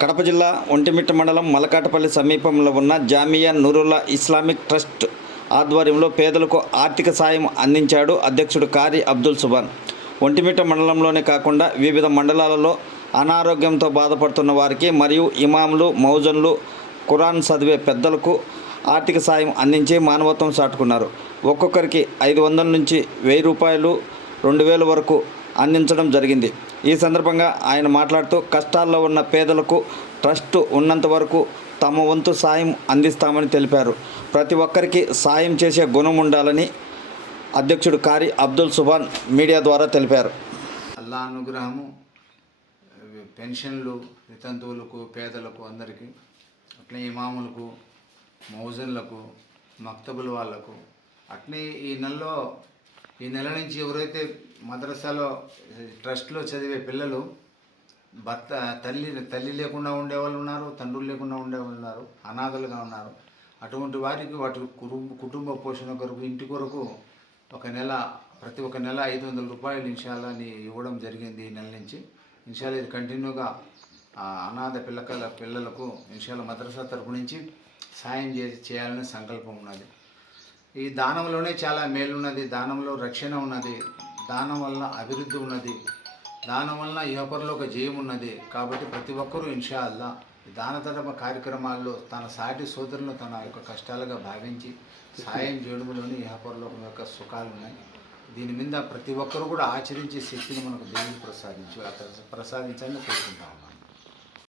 కడప జిల్లా ఒంటిమిట్ట మండలం మలకాటపల్లి సమీపంలో ఉన్న జామియా నూరుల్లా ఇస్లామిక్ ట్రస్ట్ ఆధ్వర్యంలో పేదలకు ఆర్థిక సాయం అందించాడు అధ్యక్షుడు కారి అబ్దుల్ సుబాన్. ఒంటిమిట్ట మండలంలోనే కాకుండా వివిధ మండలాలలో అనారోగ్యంతో బాధపడుతున్న వారికి మరియు ఇమాములు, మౌజన్లు, ఖురాన్ చదివే పెద్దలకు ఆర్థిక సాయం అందించి మానవత్వం చాటుకున్నారు. ఒక్కొక్కరికి 500 నుంచి 1000 రూపాయలు, 2000 వరకు అందించడం జరిగింది. ఈ సందర్భంగా ఆయన మాట్లాడుతూ కష్టాల్లో ఉన్న పేదలకు ట్రస్ట్ ఉన్నంత వరకు తమ వంతు సాయం అందిస్తామని తెలిపారు. ప్రతి ఒక్కరికి సాయం చేసే గుణం ఉండాలని అధ్యక్షుడు కారి అబ్దుల్ సుబాన్ మీడియా ద్వారా తెలిపారు. అల్లా అనుగ్రహము పెన్షన్లు వితంతువులకు, పేదలకు అందరికీ, అట్లే ఇమాములకు, మౌజన్లకు, మక్తబుల వాళ్ళకు, అట్లే ఈ నెల నుంచి ఎవరైతే మద్రసాలో ట్రస్ట్లో చదివే పిల్లలు తల్లి లేకుండా ఉండేవాళ్ళు ఉన్నారు, తండ్రులు లేకుండా ఉండేవాళ్ళు ఉన్నారు, అనాథలుగా ఉన్నారు. అటువంటి వారికి కుటుంబ పోషణ కొరకు, ఇంటి కొరకు ప్రతి ఒక్క నెల 500 రూపాయలు ఇన్షాల్లాని ఇవ్వడం జరిగింది. ఈ నెల నుంచి ఇన్షాల్లా ఇది కంటిన్యూగా అనాథ పిల్లలకు ఇన్షాల్లా మద్రసా తరపు నుంచి సాయం చేయాలనే సంకల్పం ఉన్నది. ఈ దానంలోనే చాలా మేలున్నది, దానంలో రక్షణ ఉన్నది, దానం వల్ల అభివృద్ధి ఉన్నది, దానం వలన ఇహపరలో ఒక జయం ఉన్నది. కాబట్టి ప్రతి ఒక్కరూ ఇన్షాల్లా దానధర్మ కార్యక్రమాల్లో తన సాటి సోదరులను తన యొక్క కష్టాలుగా భావించి సాయం చేయడంలోని ఇహపరలోకం యొక్క సుఖాలు ఉన్నాయి. దీని మీద ప్రతి ఒక్కరూ కూడా ఆచరించే శక్తిని మనకు దేవుడు ప్రసాదించాలని కోరుకుంటా ఉన్నాం.